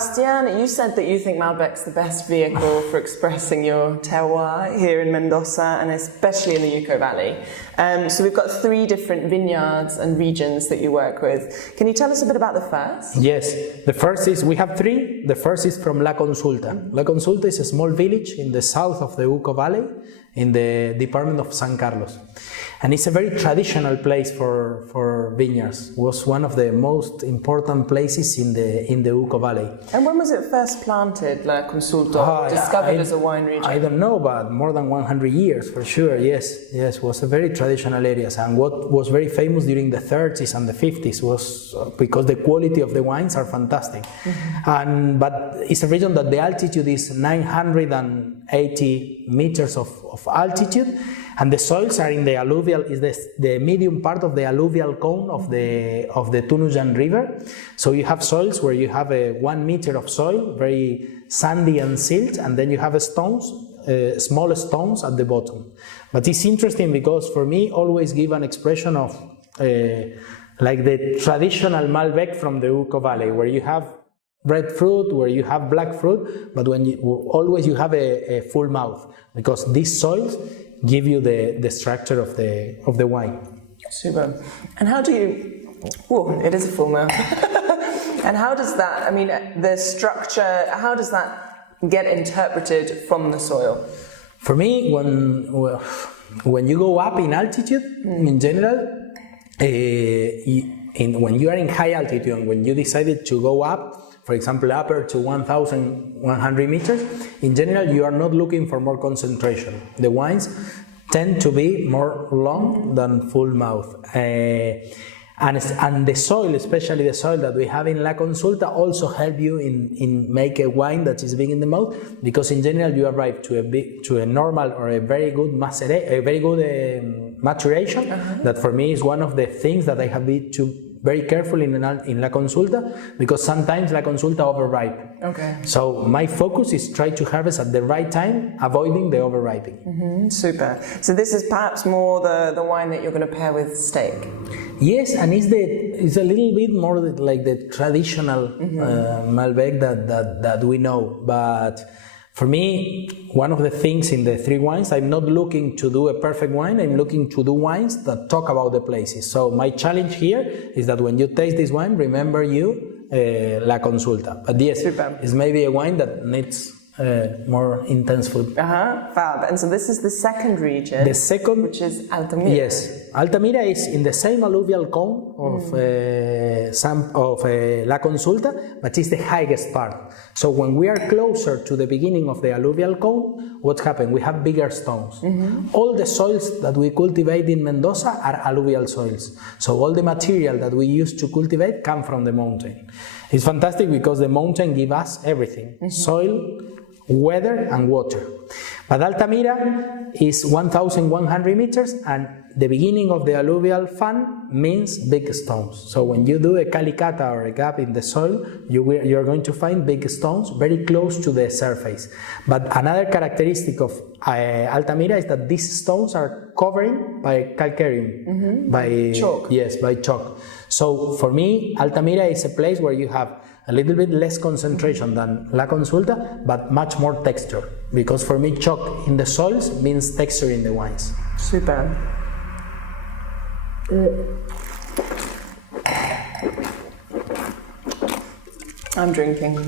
Sebastian, you said that you think Malbec's the best vehicle for expressing your terroir here in Mendoza and especially in the Uco Valley. So we've got 3 different vineyards and regions that you work with. Can you tell us a bit about the first? Yes, the first is, we have 3. The first is from La Consulta. La Consulta is a small village in the south of the Uco Valley in the department of San Carlos. And it's a very traditional place for vineyards. It was one of the most important places in the Uco Valley. And when was it first planted, La Consulta, discovered as a wine region? I don't know, but more than 100 years for sure, yes. Yes, it was a very traditional area. And what was very famous during the 30s and the 50s was because the quality of the wines are fantastic. But it's a region that the altitude is 980 meters of altitude, and the soils are in the alluvial, is the medium part of the alluvial cone of the Tunujan River. So you have soils where you have a 1 meter of soil, very sandy and silt, and then you have stones, small stones at the bottom. But it's interesting because for me, always give an expression of like the traditional Malbec from the Uco Valley, where you have red fruit, where you have black fruit, but when you always you have a full mouth, because these soils give you the structure of the wine. Super. And how do you? Oh, it is a full mouth. And how does that? I mean, the structure. How does that get interpreted from the soil? For me, when you go up in altitude, in general, when you are in high altitude, and when you decided to go up, for example, upper to 1,100 meters, in general, you are not looking for more concentration. The wines tend to be more long than full mouth. And the soil, especially the soil that we have in La Consulta, also help you in make a wine that is big in the mouth, because in general you arrive to a normal or a very good maturation. That for me is one of the things that I have been very careful in La Consulta, because sometimes La Consulta overripe. Okay. So my focus is try to harvest at the right time, avoiding the overripening. Super. So this is perhaps more the wine that you're going to pair with steak. Yes, and it's a little bit more like the traditional Malbec that we know. But for me, one of the things in the 3 wines, I'm not looking to do a perfect wine, I'm looking to do wines that talk about the places. So my challenge here is that when you taste this wine, remember La Consulta. But yes, it's maybe a wine that needs more intense food. Fab. And so this is the second region. The second, which is Altamira. Yes, Altamira is in the same alluvial cone of La Consulta, but it's the highest part. So when we are closer to the beginning of the alluvial cone, what happens? We have bigger stones. All the soils that we cultivate in Mendoza are alluvial soils. So all the material that we use to cultivate come from the mountain. It's fantastic because the mountain gives us everything: soil, weather and water. But Altamira is 1,100 meters, and the beginning of the alluvial fan means big stones. So when you do a calicata or a gap in the soil, you're going to find big stones very close to the surface. But another characteristic of Altamira is that these stones are covered by calcareum, by chalk. Yes, by chalk. So for me, Altamira is a place where you have a little bit less concentration than La Consulta, but much more texture. Because for me, chalk in the soils means texture in the wines. Super. I'm drinking,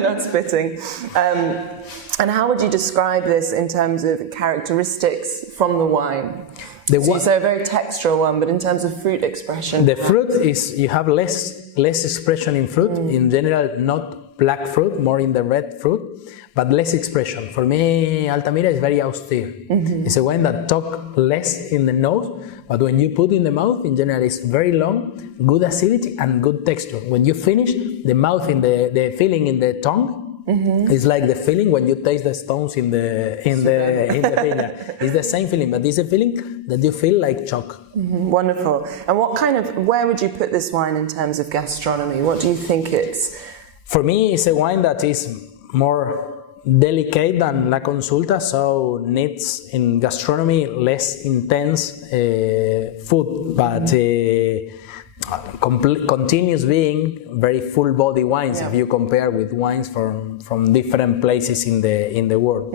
not spitting. And how would you describe this in terms of characteristics from the wine? So you say a very textural one, but in terms of fruit expression? The fruit is, you have less expression in fruit. In general, not black fruit, more in the red fruit, but less expression. For me, Altamira is very austere. It's a wine that talks less in the nose, but when you put in the mouth, in general, it's very long, good acidity and good texture. When you finish, the mouth, in the feeling in the tongue, it's like the feeling when you taste the stones in the vineyard. It's the same feeling, but it's a feeling that you feel like chalk. Wonderful. And where would you put this wine in terms of gastronomy? What do you think it's? For me, it's a wine that is more delicate than La Consulta, so needs in gastronomy less intense food, but continues being very full body wines if you compare with wines from different places in the world.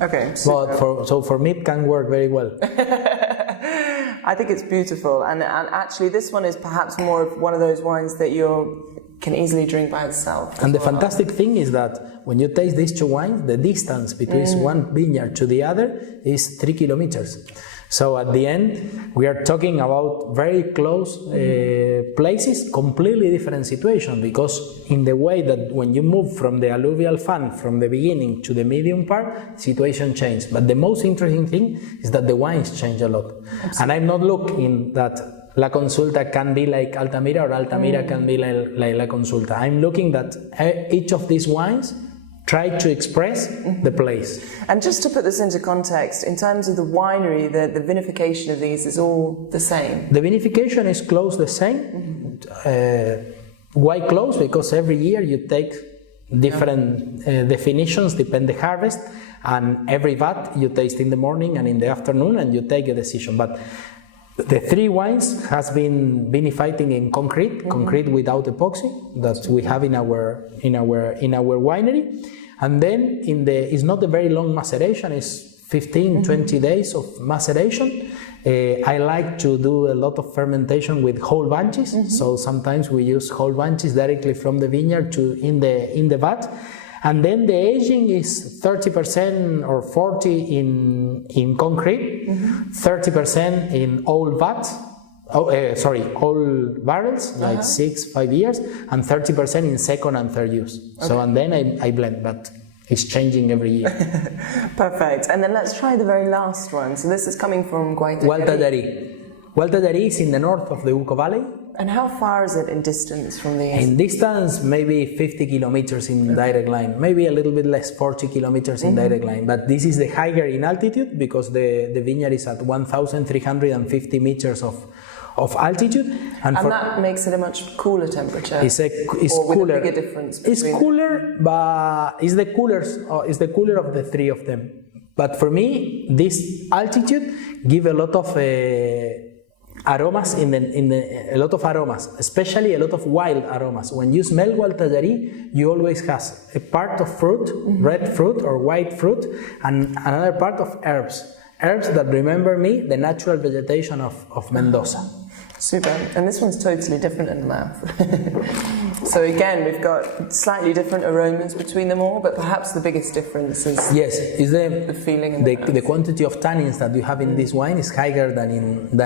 Okay, but for me it can work very well. I think it's beautiful, and actually this one is perhaps more of one of those wines that you can easily drink by itself. And the fantastic thing is that when you taste these two wines, the distance between one vineyard to the other is 3 kilometers. So at the end, we are talking about very close places, completely different situation, because in the way that when you move from the alluvial fan from the beginning to the medium part, situation changes. But the most interesting thing is that the wines change a lot. Absolutely. And I'm not looking that La Consulta can be like Altamira or Altamira can be like La Consulta. I'm looking that each of these wines try to express the place. And just to put this into context, in terms of the winery, the vinification of these is all the same? The vinification is close the same. Why close? Because every year you take different definitions, depend the harvest, and every vat you taste in the morning and in the afternoon, and you take a decision. But the three wines has been vinified in concrete without epoxy that we have in our winery, and then it's not a very long maceration. It's 15-20 days of maceration. I like to do a lot of fermentation with whole bunches, so sometimes we use whole bunches directly from the vineyard in the vat. And then the aging is 30% or 40% in concrete, 30% in old vats, old barrels, like 6-5 years, and 30% in second and third use. Okay. So, and then I blend, but it's changing every year. Perfect. And then let's try the very last one. So this is coming from Gualtadari. Gualtadari is in the north of the Uco Valley. And how far is it in distance from the... In distance, maybe 50 kilometers in direct line, maybe a little bit less, 40 kilometers in direct line. But this is the higher in altitude because the vineyard is at 1,350 meters of altitude. And that makes it a much cooler temperature? It's cooler. A bigger difference it's cooler, but it's the cooler of the three of them. But for me, this altitude gives a lot of... aromas a lot of aromas, especially a lot of wild aromas. When you smell Gualtadari, you always have a part of fruit, red fruit or white fruit, and another part of herbs that remember me the natural vegetation of Mendoza. Super. And this one's totally different in the mouth. So again, we've got slightly different aromas between them all, but perhaps the biggest difference is the feeling in the mouth. The quantity of tannins that you have in this wine is higher than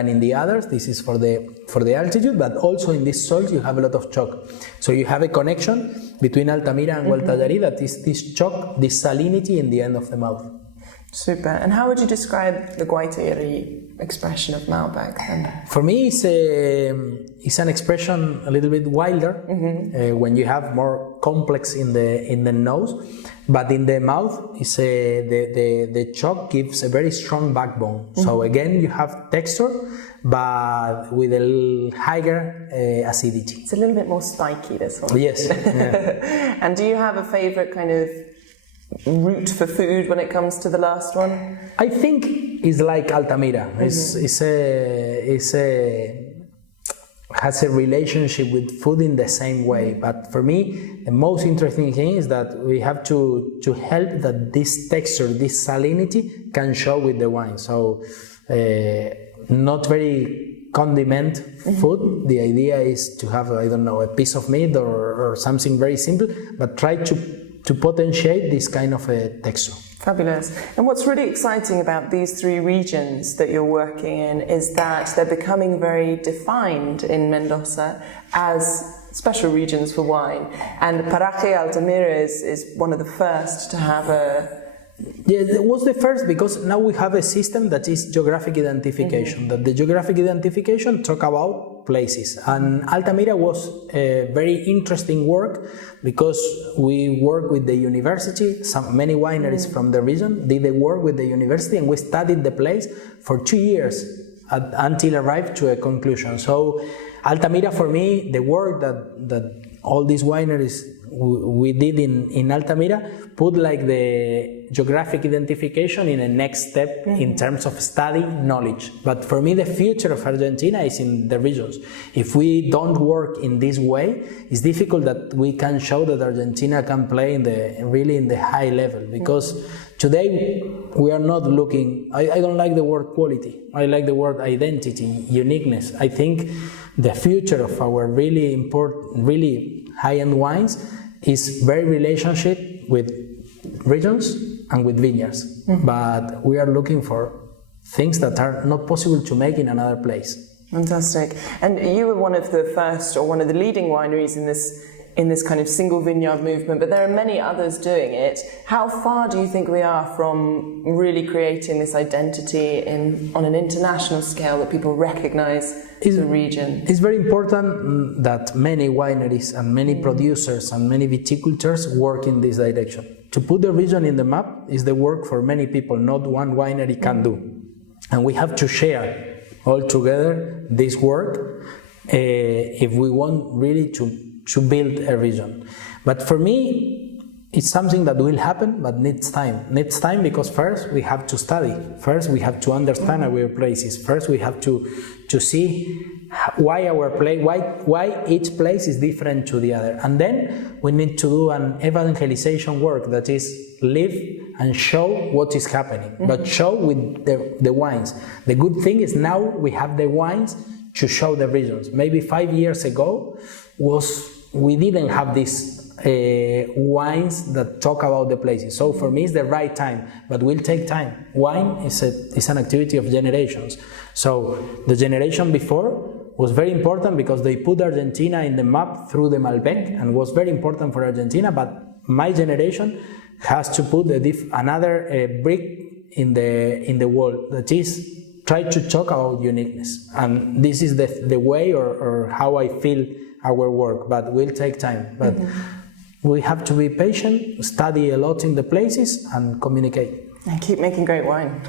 in the others. This is for the altitude, but also in this soil you have a lot of chalk. So you have a connection between Altamira and Gualtadari that is this chalk, this salinity in the end of the mouth. Super. And how would you describe the Gualtadari expression of Malbec then? For me, it's an expression a little bit wilder when you have more complex in the nose, but in the mouth, the chalk gives a very strong backbone. So again, you have texture, but with a little higher acidity. It's a little bit more spiky, this one. Yes. Yeah. And do you have a favorite kind of route for food when it comes to the last one? I think it's like Altamira. Has a relationship with food in the same way. But for me, the most interesting thing is that we have to help that this texture, this salinity can show with the wine. So not very condiment food. The idea is to have, I don't know, a piece of meat or something very simple, but try to potentiate this kind of a texture. Fabulous. And what's really exciting about these three regions that you're working in is that they're becoming very defined in Mendoza as special regions for wine. And Paraje Altamira is one of the first to have a... Yeah, it was the first because now we have a system that is geographic identification, that the geographic identification talk about places. And Altamira was a very interesting work because we work with the university, many wineries from the region did the work with the university, and we studied the place for 2 years until arrived to a conclusion. So Altamira, for me, the work that all these wineries we did in Altamira put like the geographic identification in a next step in terms of study knowledge. But for me, the future of Argentina is in the regions. If we don't work in this way, it's difficult that we can show that Argentina can play in the high level, because today we are not looking. I don't like the word quality. I like the word identity, uniqueness. I think the future of our really important, really high-end wines is very relationship with regions and with vineyards. But we are looking for things that are not possible to make in another place. Fantastic. And you were one of the first, or one of the leading wineries in this kind of single vineyard movement, but there are many others doing it. How far do you think we are from really creating this identity on an international scale that people recognize the region? It's very important that many wineries and many producers and many viticultures work in this direction. To put the region in the map is the work for many people, not one winery can do. And we have to share all together this work if we want really to build a region. But for me, it's something that will happen, but needs time. Needs time because first we have to study. First we have to understand our places. First we have to see why why each place is different to the other. And then we need to do an evangelization work, that is live and show what is happening, but show with the wines. The good thing is now we have the wines to show the regions. Maybe 5 years ago we didn't have these wines that talk about the places. So for me, it's the right time, but will take time. Wine is an activity of generations. So the generation before was very important because they put Argentina in the map through the Malbec and was very important for Argentina. But my generation has to put another brick in the wall, that is try to talk about uniqueness. And this is the way or how I feel our work, but will take time. But we have to be patient, study a lot in the places and communicate. And keep making great wine.